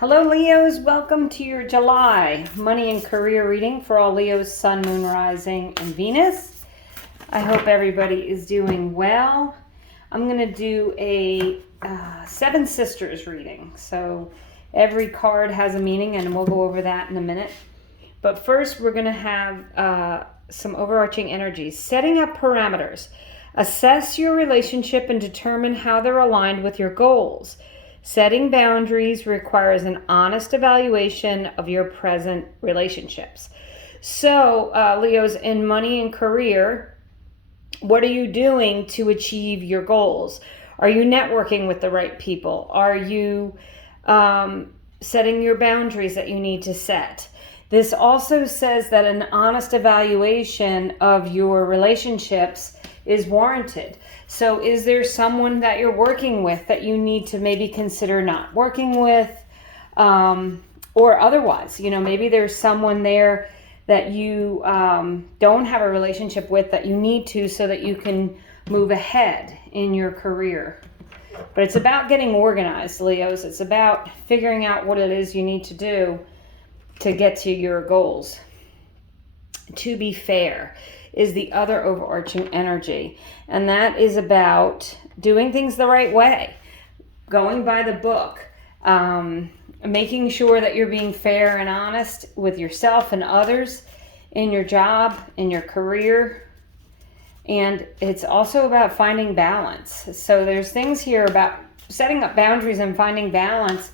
Hello Leos, welcome to your July money and career reading for all Leos, Sun, Moon, Rising, and Venus. I hope everybody is doing well. I'm going to do a Seven Sisters reading. So every card has a meaning and we'll go over that in a minute. But first we're going to have some overarching energies. Setting up parameters. Assess your relationship and determine how they're aligned with your goals. Setting boundaries requires an honest evaluation of your present relationships. So, Leos, in money and career, what are you doing to achieve your goals? Are you networking with the right people? Are you setting your boundaries that you need to set? This also says that an honest evaluation of your relationships is warranted. So is there someone that you're working with that you need to maybe consider not working with, or otherwise? You know, maybe there's someone there that you don't have a relationship with that you need to, so that you can move ahead in your career. But it's about getting organized, Leos. It's about figuring out what it is you need to do to get to your goals. To be fair is the other overarching energy, and that is about doing things the right way, going by the book, making sure that you're being fair and honest with yourself and others in your job, in your career. And it's also about finding balance. So there's things here about setting up boundaries and finding balance.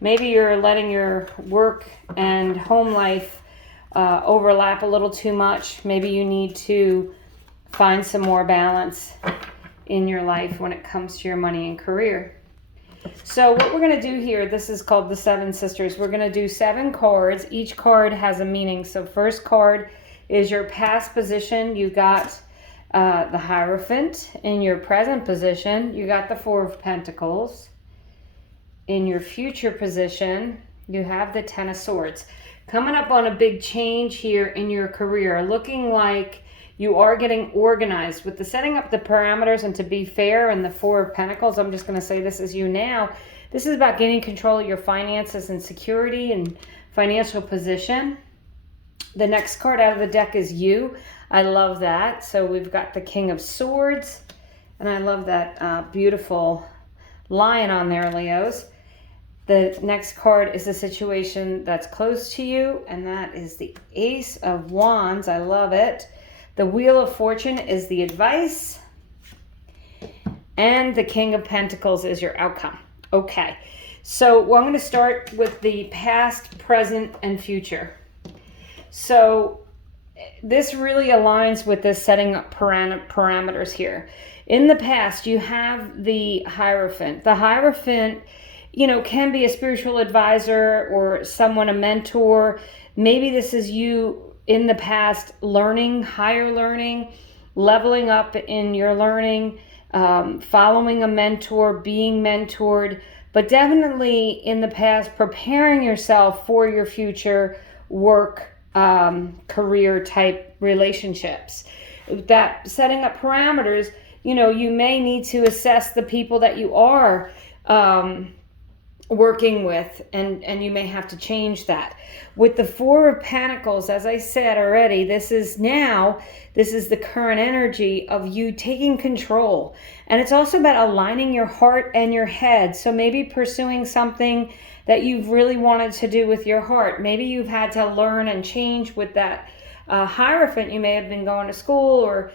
Maybe you're letting your work and home life overlap a little too much. Maybe you need to find some more balance in your life when it comes to your money and career. So what we're going to do here, this is called the Seven Sisters. We're going to do 7 cards. Each card has a meaning. So first card is your past position. You got the Hierophant. In your present position, you got the Four of Pentacles. In your future position, you have the Ten of Swords. Coming up on a big change here in your career, looking like you are getting organized with the setting up the parameters and to be fair, and the Four of Pentacles. I'm just going to say this is you now. This is about gaining control of your finances and security and financial position. The next card out of the deck is you. I love that. So we've got the King of Swords, and I love that beautiful lion on there, Leos. The next card is a situation that's close to you, and that is the Ace of Wands. I love it. The Wheel of Fortune is the advice, and the King of Pentacles is your outcome. Okay, so I'm going to start with the past, present, and future. So this really aligns with this setting up parameters here. In the past, you have the Hierophant. The Hierophant, you know, can be a spiritual advisor or someone, a mentor. Maybe this is you in the past learning, higher learning, leveling up in your learning, following a mentor, being mentored, but definitely in the past preparing yourself for your future work, career type relationships. That setting up parameters, you know, you may need to assess the people that you are working with, and you may have to change that. With the Four of Pentacles, as I said already, this is the current energy of you taking control. And it's also about aligning your heart and your head. So maybe pursuing something that you've really wanted to do with your heart. Maybe you've had to learn and change with that Hierophant. You may have been going to school or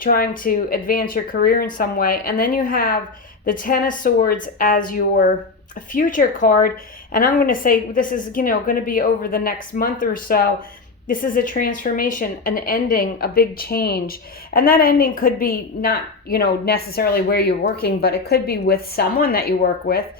trying to advance your career in some way. And then you have the Ten of Swords as your future card, and I'm going to say this is, you know, going to be over the next month or so. This is a transformation, an ending, a big change, and that ending could be not, you know, necessarily where you're working, but it could be with someone that you work with.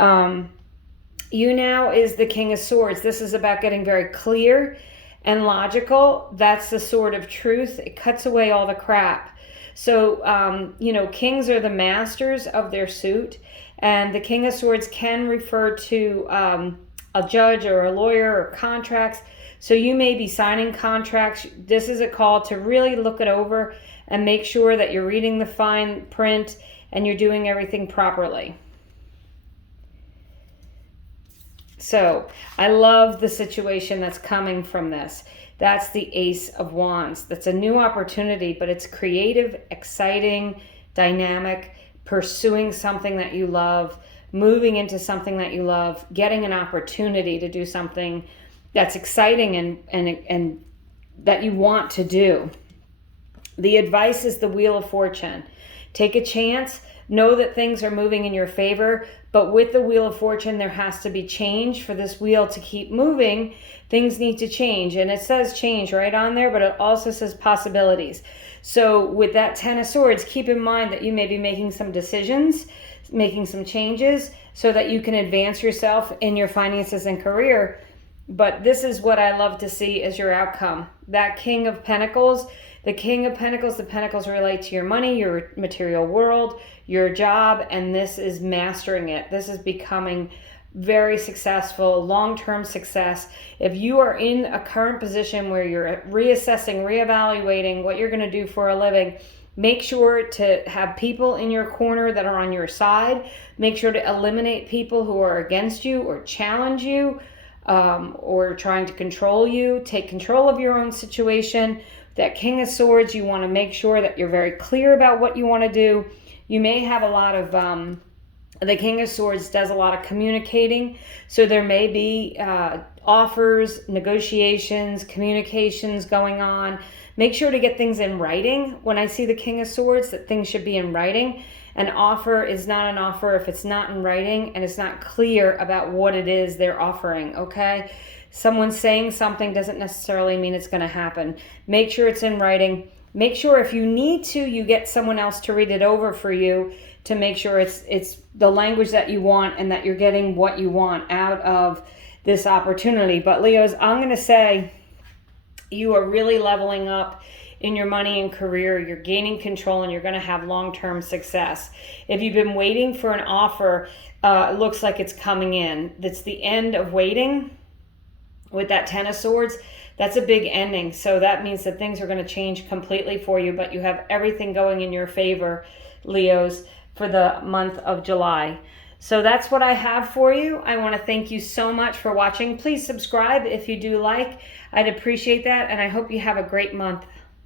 You now is the King of Swords. This is about getting very clear and logical. That's the sword of truth. It cuts away all the crap. So, you know, kings are the masters of their suit. And the King of Swords can refer to a judge or a lawyer or contracts. So you may be signing contracts. This is a call to really look it over and make sure that you're reading the fine print and you're doing everything properly. So I love the situation that's coming from this. That's the Ace of Wands. That's a new opportunity, but it's creative, exciting, dynamic, pursuing something that you love, moving into something that you love, getting an opportunity to do something that's exciting and that you want to do. The advice is the Wheel of Fortune. Take a chance. Know that things are moving in your favor, but with the Wheel of Fortune, there has to be change. For this wheel to keep moving, things need to change. And it says change right on there, but it also says possibilities. So with that Ten of Swords, keep in mind that you may be making some decisions, making some changes so that you can advance yourself in your finances and career. But this is what I love to see as your outcome. That King of Pentacles, the King of Pentacles, the Pentacles relate to your money, your material world, your job, and this is mastering it. This is becoming very successful, long-term success. If you are in a current position where you're reassessing, reevaluating what you're going to do for a living, make sure to have people in your corner that are on your side. Make sure to eliminate people who are against you or challenge you or trying to control you. Take control of your own situation. That King of Swords, you want to make sure that you're very clear about what you want to do. You may have a lot of, the King of Swords does a lot of communicating. So there may be offers, negotiations, communications going on. Make sure to get things in writing. When I see the King of Swords, that things should be in writing. An offer is not an offer if it's not in writing and it's not clear about what it is they're offering, okay? Someone saying something doesn't necessarily mean it's going to happen. Make sure it's in writing. Make sure if you need to, you get someone else to read it over for you to make sure it's the language that you want and that you're getting what you want out of this opportunity. But Leos, I'm going to say you are really leveling up in your money and career. You're gaining control and you're going to have long-term success. If you've been waiting for an offer, it looks like it's coming in. That's the end of waiting. With that Ten of Swords, that's a big ending. So that means that things are going to change completely for you, but you have everything going in your favor, Leos, for the month of July. So that's what I have for you. I want to thank you so much for watching. Please subscribe if you do like. I'd appreciate that, and I hope you have a great month.